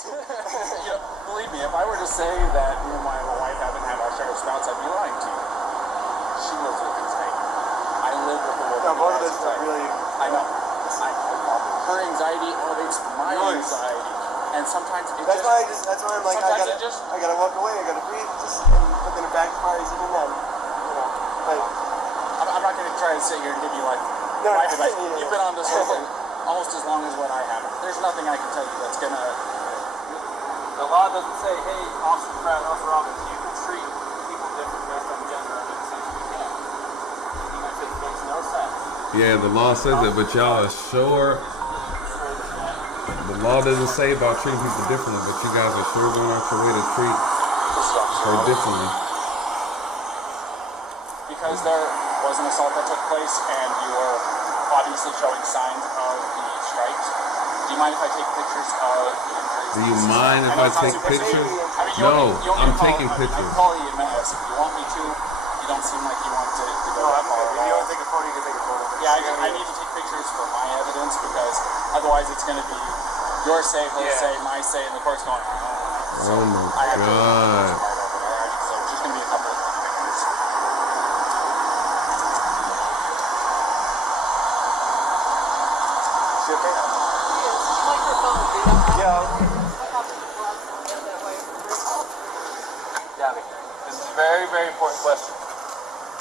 Believe me, if I were to say that me and my wife haven't had our share of spouts, I'd be lying to you. She lives with anxiety. I live with the woman. No, both of us are really... I know. Her anxiety elevates my anxiety. And sometimes it that's why I'm like, I gotta walk away, I gotta breathe, but then it backfires even then. I'm not gonna try to sit here and give you private advice. You've been on this whole thing almost as long as what I have. There's nothing I can tell you that's gonna... The law doesn't say, hey, Officer Pratt, Officer Robbins, you can treat people different based on gender under the same can't. Even if it makes no sense. Yeah, the law says it, but y'all are sure. The law doesn't say about treating people differently, but you guys are sure going out your way to treat her differently. Because there was an assault that took place and you were obviously showing signs of the strikes. Do you mind if I take pictures of the injuries? Do you mind if I take pictures? No, I'm taking pictures. I can call you a mess if you want me to. You don't seem like you want to go that far. If you want to take a photo, you can take a photo. Yeah, I need to take pictures for my evidence because otherwise it's going to be your say, her say, my say, and the court's going, oh my God. So it's just going to be a couple of pictures. She okay? Microphone, dude. Yeah. Gabby, this is a very, very important question.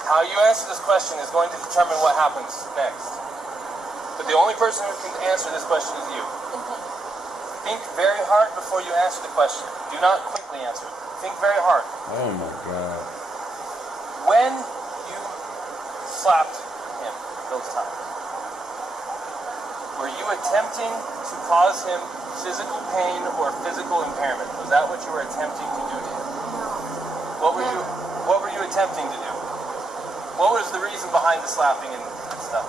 How you answer this question is going to determine what happens next. But the only person who can answer this question is you. Think very hard before you answer the question. Do not quickly answer it. Think very hard. Oh my God. When you slapped him those times, were you attempting to cause him physical pain or physical impairment? Was that what you were attempting to do to him? What were you attempting to do? What was the reason behind the slapping and stuff?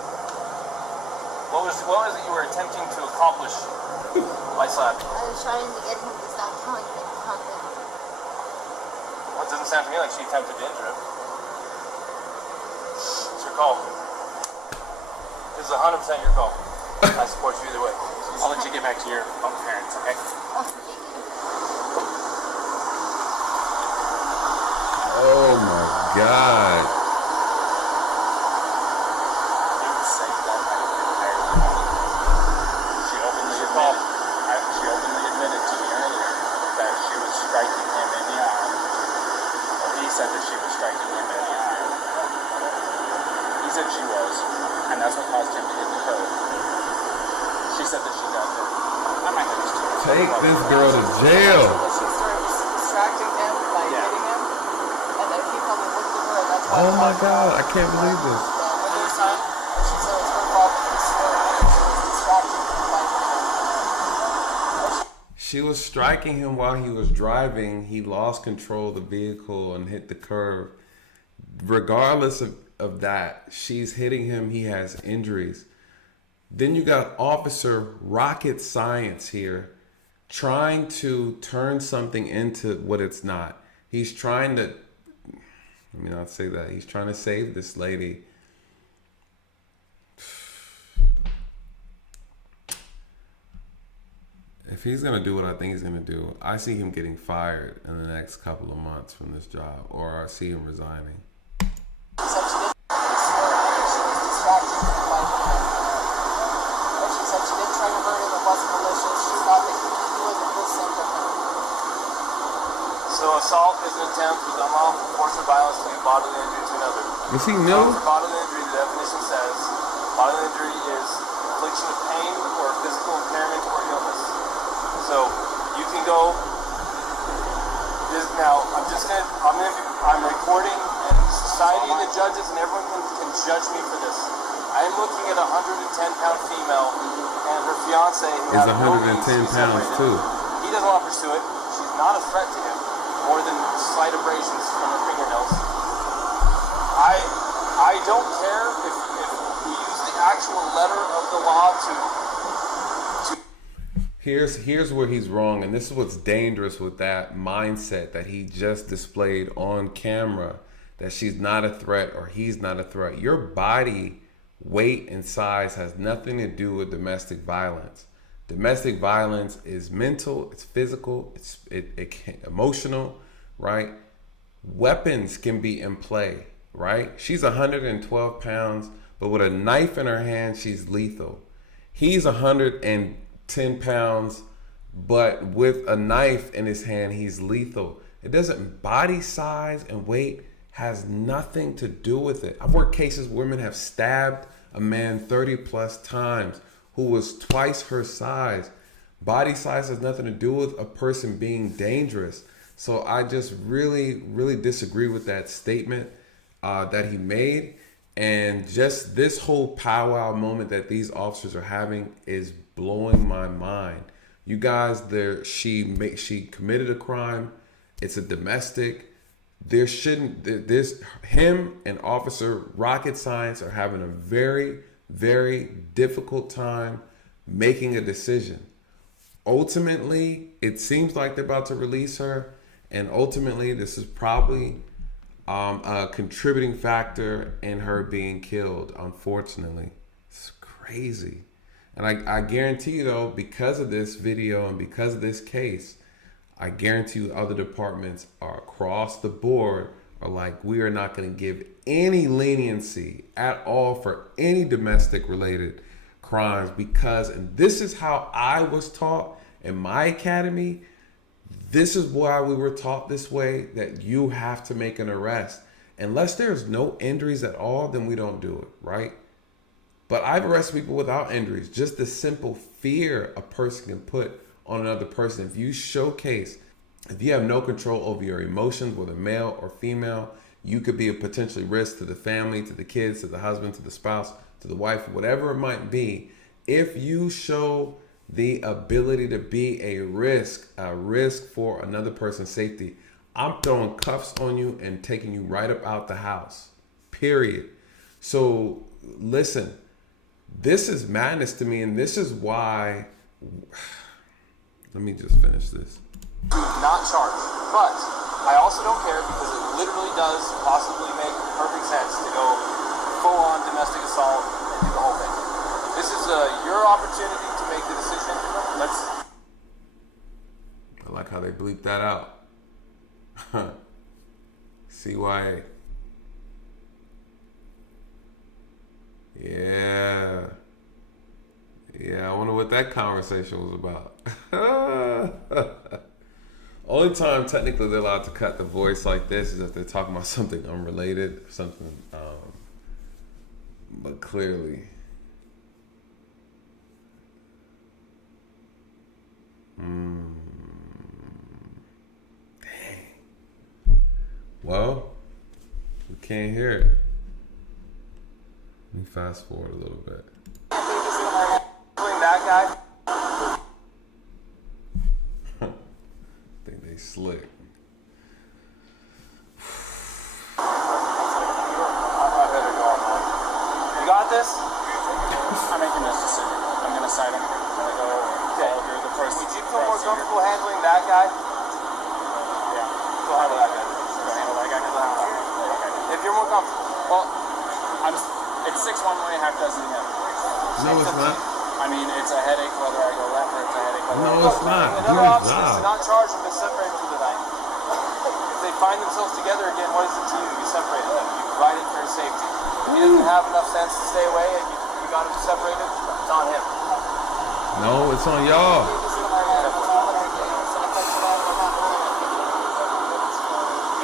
What was it you were attempting to accomplish by slapping? I was trying to get him to stop telling me to calm down. Well, it doesn't sound to me like she attempted to injure him. It's your call. This is 100% your call. I support you either way. I'll let you get back to your own parents, okay? Oh my God. She openly admitted to me earlier that she was striking him in the eye. Or he said that she was striking him in the eye. He said she was, and that's what caused him to hit the curb. She said that she got hurt. I might have just take this girl to jail. She started distracting him by hitting him, and then he probably looked at her, and that's why. Oh my God, I can't believe this. She said it was her fault that he swerved, and she was distracting him by hitting him. She was striking him while he was driving. He lost control of the vehicle and hit the curb. Regardless of that, she's hitting him. He has injuries. Then you got Officer Rocket Science here trying to turn something into what it's not. He's trying to, let me not say that. He's trying to save this lady. If he's going to do what I think he's going to do, I see him getting fired in the next couple of months from this job, or I see him resigning. She said she didn't swerve, and she was distracting him by hitting him. And she said she didn't try to hurt him, it wasn't malicious. She thought that he wasn't listening to her. So assault is an attempt with unlawful force or violence to do bodily injury to another. Is he new? For bodily injury, the definition says bodily injury is infliction of pain or physical impairment or illness. So you can go. Now I'm recording, and society and the judges and everyone can judge me for this. I am looking at a 110-pound female and her fiance who Is have no means to 110 be pounds separated. too. He doesn't want to pursue it. She's not a threat to him, more than slight abrasions from her fingernails. I don't care if we use the actual letter of the law to. Here's where he's wrong, and this is what's dangerous with that mindset that he just displayed on camera, that she's not a threat or he's not a threat. Your body weight and size has nothing to do with domestic violence. Domestic violence is mental, it's physical, emotional, right? Weapons can be in play, right? She's 112 pounds, but with a knife in her hand, she's lethal. He's 110 pounds, but with a knife in his hand, he's lethal. It doesn't, body size and weight has nothing to do with it. I've worked cases where women have stabbed a man 30 plus times who was twice her size. Body size has nothing to do with a person being dangerous. So I just really, really disagree with that statement that he made. And just this whole powwow moment that these officers are having is blowing my mind. You guys, she committed a crime. It's a domestic. Him and Officer Rocket Science are having a very, very difficult time making a decision. Ultimately, it seems like they're about to release her, and ultimately this is probably a contributing factor in her being killed, unfortunately. It's crazy. And I guarantee you though, because of this video and because of this case, I guarantee you other departments are across the board are like, we are not going to give any leniency at all for any domestic related crimes because, and this is how I was taught in my academy, this is why we were taught this way, that you have to make an arrest. Unless there's no injuries at all, then we don't do it, right? But I've arrested people without injuries. Just the simple fear a person can put on another person. If you have no control over your emotions, whether male or female, you could be a potentially risk to the family, to the kids, to the husband, to the spouse, to the wife, whatever it might be. If you show the ability to be a risk for another person's safety, I'm throwing cuffs on you and taking you right up out the house, period. So listen, this is madness to me, and this is why, let me just finish this. Not charged, but I also don't care because it literally does possibly make perfect sense to go full-on domestic assault and do the whole thing. This is your opportunity to make the decision. I like how they bleep that out. CYA. Yeah, I wonder what that conversation was about. Only time technically they're allowed to cut the voice like this is if they're talking about something unrelated, something, but clearly. Dang. Well, we can't hear it. Let me fast forward a little bit. That guy. I think they slick. You got this? I'm making this decision. I'm going to cite him. I'm going to go follow through the first. Would you feel more comfortable handling that guy? Yeah. Go handle that guy. Go handle that guy. Okay. If you're more comfortable. Well, it's 6 one way, half dozen the other. No, it's not. I mean, it's a headache whether I go left or it's a headache whether I go No, it's not. Do Another your option is to job. not charge them, but separate them for the night. If they find themselves together again, what is it to you? You separated them. You provided for his safety. If he doesn't have enough sense to stay away and you got him separated, it's on him. No, it's on y'all. You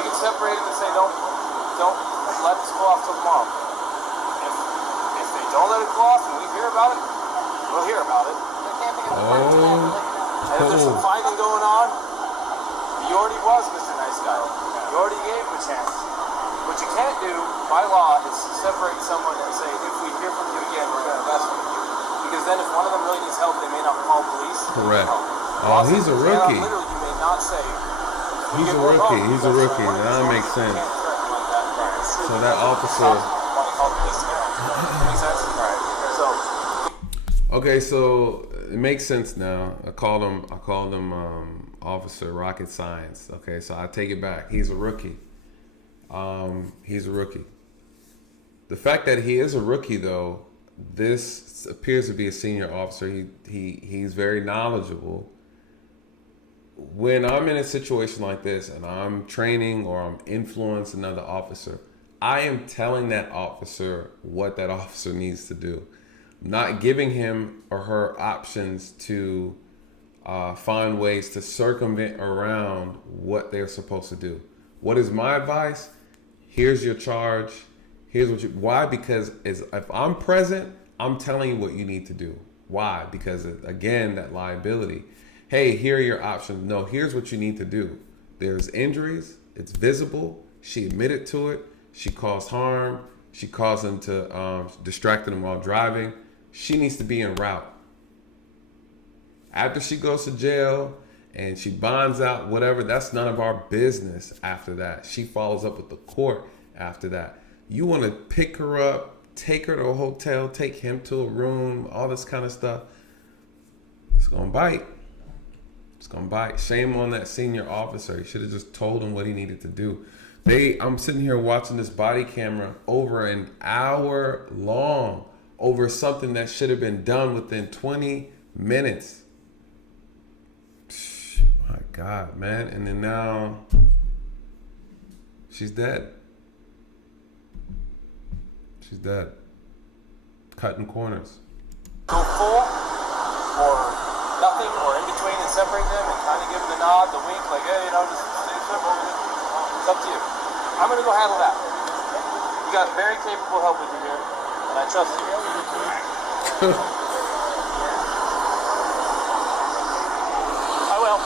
can separate him and say, don't let this go off till tomorrow. If they don't let it go off and we hear about it, we'll hear about it. And if there's some fighting going on, he already was Mr. Nice Guy. You already gave him a chance. What you can't do by law is separate someone and say, if we hear from you again, we're going to investigate you. Because then if one of them really needs help, they may not call police. Correct. Oh, he's a rookie. Literally, you may not say. He's a rookie. He's a rookie. That makes sense. So that officer. Okay, so it makes sense now. I called him Officer Rocket Science. Okay, so I take it back. He's a rookie. He's a rookie. The fact that he is a rookie, though, this appears to be a senior officer. He's very knowledgeable. When I'm in a situation like this and I'm training or I'm influencing another officer, I am telling that officer what that officer needs to do. I'm not giving him or her options to find ways to circumvent around what they're supposed to do. What is my advice? Here's your charge. Here's what you. Why? Because if I'm present, I'm telling you what you need to do. Why? Because again, that liability. Hey, here are your options. No, here's what you need to do. There's injuries. It's visible. She admitted to it. She caused harm. She caused him to distracted him while driving. She needs to be en route. After she goes to jail and she bonds out, whatever, that's none of our business after that. She follows up with the court after that. You want to pick her up, take her to a hotel, take him to a room, all this kind of stuff. It's going to bite. It's going to bite. Shame on that senior officer. He should have just told him what he needed to do. I'm sitting here watching this body camera over an hour long over something that should have been done within 20 minutes. My God, man. And then now she's dead. She's dead. Cutting corners. Go full or nothing or in between and separate them and kind of give them the nod, the wink, like, hey, just stay separate over there. It's up to you. I'm going to go handle that. You got very capable help with you here, and I trust you. I will.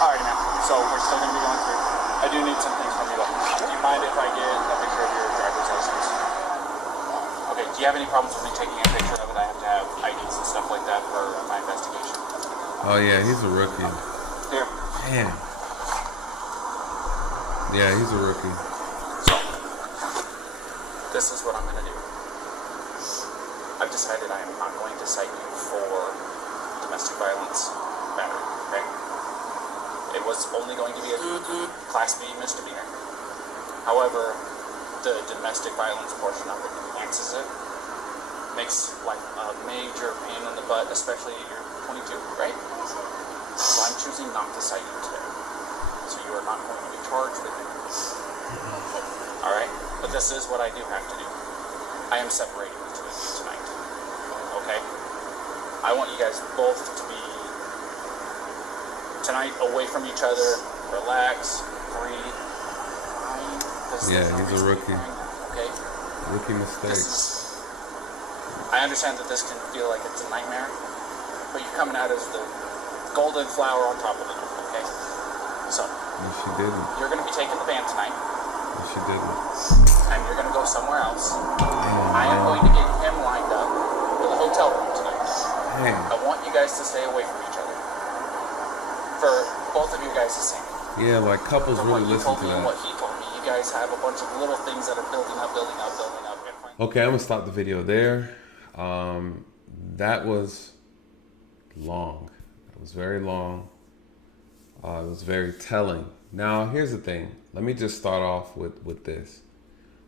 Alrighty, man. So we're still going to be going through. I do need some things from you, though. Do you mind if I get a picture of your driver's license? Okay, do you have any problems with me taking a picture of it? I have to have IDs and stuff like that for my investigation. Oh, yeah, he's a rookie. Here. Damn. Yeah, he's a rookie. So, this is what I'm going to do. I've decided I am not going to cite you for domestic violence battery, okay? It was only going to be a Class B misdemeanor. However, the domestic violence portion of it enhances it. Makes like a major pain in the butt, especially you're 22, right? So I'm choosing not to cite you today. So you are not going to be charged with it. Alright? But this is what I do have to do. I am separating the two of you tonight. Okay? I want you guys both to be tonight away from each other, relax, breathe. Yeah, he's a rookie. Okay? Rookie mistakes. I understand that this can feel like it's a nightmare, but you're coming out as the golden flower on top of it, okay? So, No, she didn't. you're going to be taking the van tonight, No, she didn't. and you're going to go somewhere else. I am going to get him lined up for the hotel room tonight. Damn. I want you guys to stay away from each other. For both of you guys' sake. Yeah, like couples For what really you listen told to me and what that. he told me, you guys have a bunch of little things that are building up. Okay, I'm gonna stop the video there. That was long. It was very long. It was very telling. Now, here's the thing. Let me just start off with this.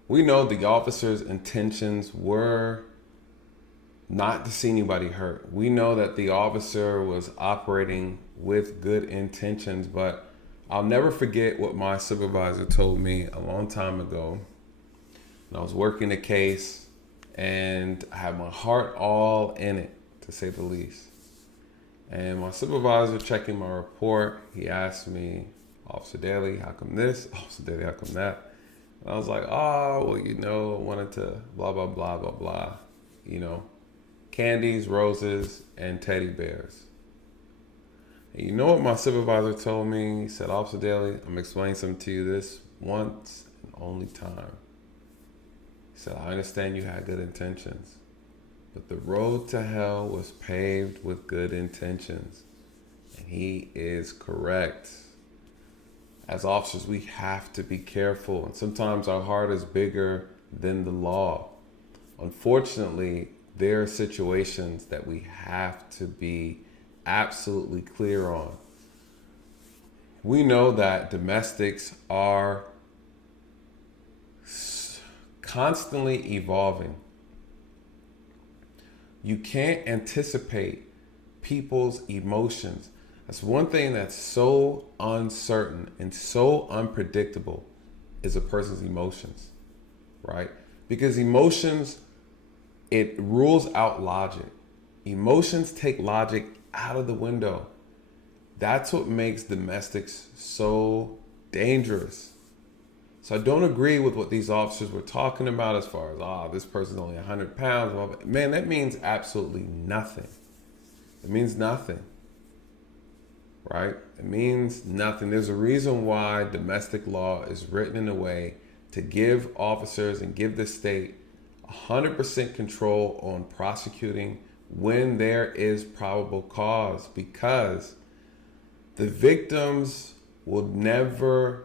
We know the officer's intentions were not to see anybody hurt. We know that the officer was operating with good intentions, but I'll never forget what my supervisor told me a long time ago. And I was working a case and I had my heart all in it, to say the least. And my supervisor checking my report, he asked me, Officer Daley, how come this? Officer Daley, how come that? And I was like, oh, well, wanted to blah, blah, blah, blah, blah. Candies, roses, and teddy bears. And you know what my supervisor told me? He said, Officer Daley, I'm explaining something to you this once and only time. He said, I understand you had good intentions, but the road to hell was paved with good intentions. And he is correct. As officers, we have to be careful. And sometimes our heart is bigger than the law. Unfortunately, there are situations that we have to be absolutely clear on. We know that domestics are constantly evolving. You can't anticipate people's emotions. That's one thing that's so uncertain and so unpredictable is a person's emotions, right? Because emotions, it rules out logic. Emotions take logic out of the window. That's what makes domestics so dangerous. So I don't agree with what these officers were talking about as far as, this person's only 100 pounds. Man, that means absolutely nothing. It means nothing, right? It means nothing. There's a reason why domestic law is written in a way to give officers and give the state 100% control on prosecuting when there is probable cause, because the victims would never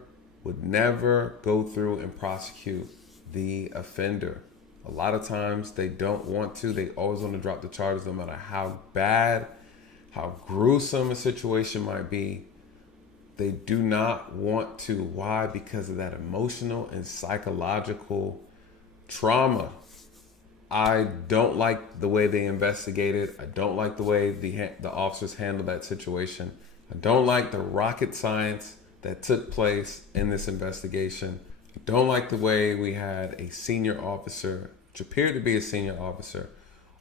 go through and prosecute the offender. A lot of times they don't want to. They always want to drop the charges no matter how bad, how gruesome a situation might be. They do not want to. Why? Because of that emotional and psychological trauma. I don't like the way they investigated. I don't like the way the officers handled that situation. I don't like the rocket science that took place in this investigation. I don't like the way we had a senior officer, which appeared to be a senior officer,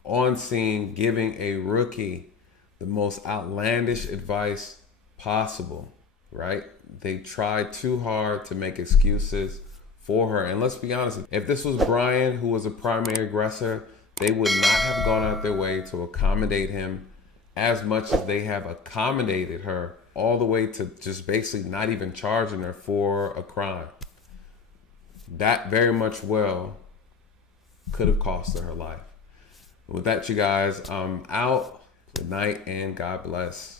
on scene giving a rookie the most outlandish advice possible, right? They tried too hard to make excuses for her. And let's be honest, if this was Brian, who was a primary aggressor, they would not have gone out their way to accommodate him as much as they have accommodated her, all the way to just basically not even charging her for a crime. That very much well could have cost her life. With that, you guys, I'm out. Good night and God bless.